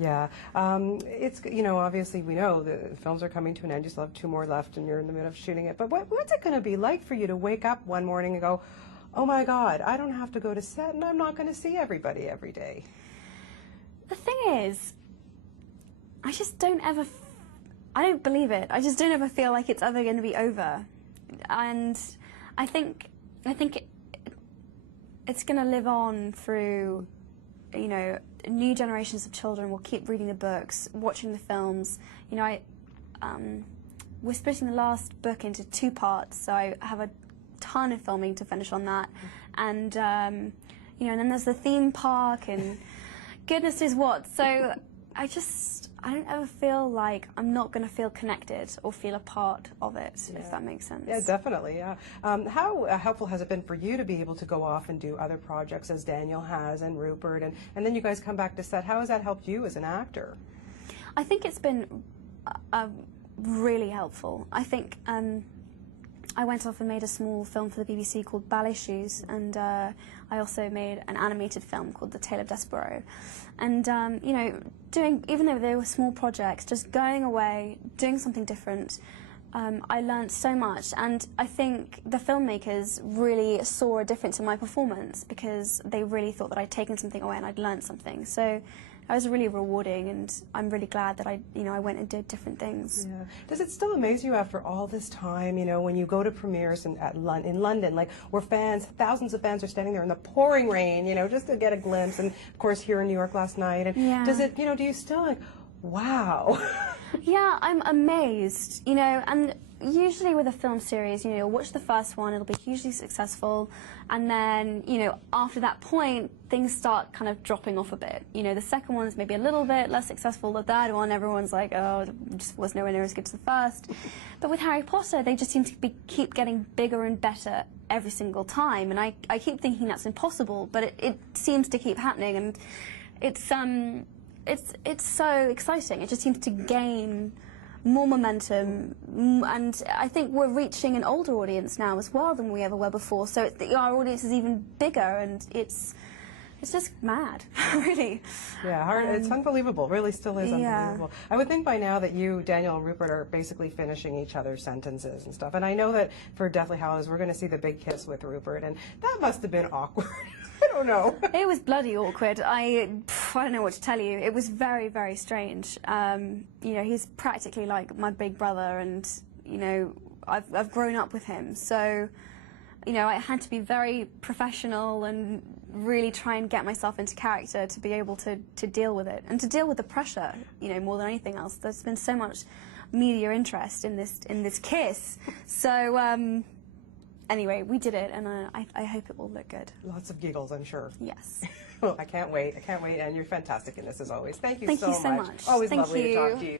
Yeah, it's, obviously we know the films are coming to an end. You still have 2 more left and you're in the middle of shooting it. But what's it going to be like for you to wake up one morning and go, oh my God, I don't have to go to set and I'm not going to see everybody every day? The thing is, I just don't ever, I don't believe it. I just don't ever feel like it's ever going to be over. And I think it's going to live on through, new generations of children will keep reading the books, watching the films. We're splitting the last book into 2 parts, so I have a ton of filming to finish on that. And, and then there's the theme park and goodness knows what. So I don't ever feel like I'm not going to feel connected or feel a part of it, if that makes sense. Yeah, definitely, yeah. How helpful has it been for you to be able to go off and do other projects as Daniel has and Rupert, and then you guys come back to set? How has that helped you as an actor? I think it's been really helpful. I think I went off and made a small film for the BBC called Ballet Shoes, and I also made an animated film called The Tale of Despereaux. And, even though they were small projects, just going away, doing something different, I learned so much. And I think the filmmakers really saw a difference in my performance because they really thought that I'd taken something away and I'd learned something. So that was really rewarding, and I'm really glad that I went and did different things. Yeah. Does it still amaze you after all this time, when you go to premieres in London, like where thousands of fans are standing there in the pouring rain, just to get a glimpse, and of course here in New York last night, and does it, do you still like, wow? Yeah, I'm amazed, and usually with a film series, you'll watch the first one, it'll be hugely successful, and then, after that point, things start kind of dropping off a bit. The second one is maybe a little bit less successful. The third one, everyone's like, oh, it just was nowhere near as good as the first. But with Harry Potter, they just seem to keep getting bigger and better every single time, and I keep thinking that's impossible, but it seems to keep happening, and it's so exciting. It just seems to gain more momentum, and I think we're reaching an older audience now as well than we ever were before, so our audience is even bigger, and it's just mad, really. Yeah, it's unbelievable. Really still is unbelievable. I would think by now that you, Daniel, and Rupert are basically finishing each other's sentences and stuff, and I know that for Deathly Hallows we're going to see the big kiss with Rupert, and that must have been awkward. I don't know. It was bloody awkward. I don't know what to tell you. It was very, very strange. He's practically like my big brother, and I've grown up with him, so I had to be very professional and really try and get myself into character to be able to deal with it, and to deal with the pressure, more than anything else. There's been so much media interest in this kiss, so anyway, we did it, and I hope it will look good. Lots of giggles, I'm sure. Yes. Well, I can't wait, and you're fantastic in this as always. Thank you so much. Thank you so much. Always lovely to talk to you.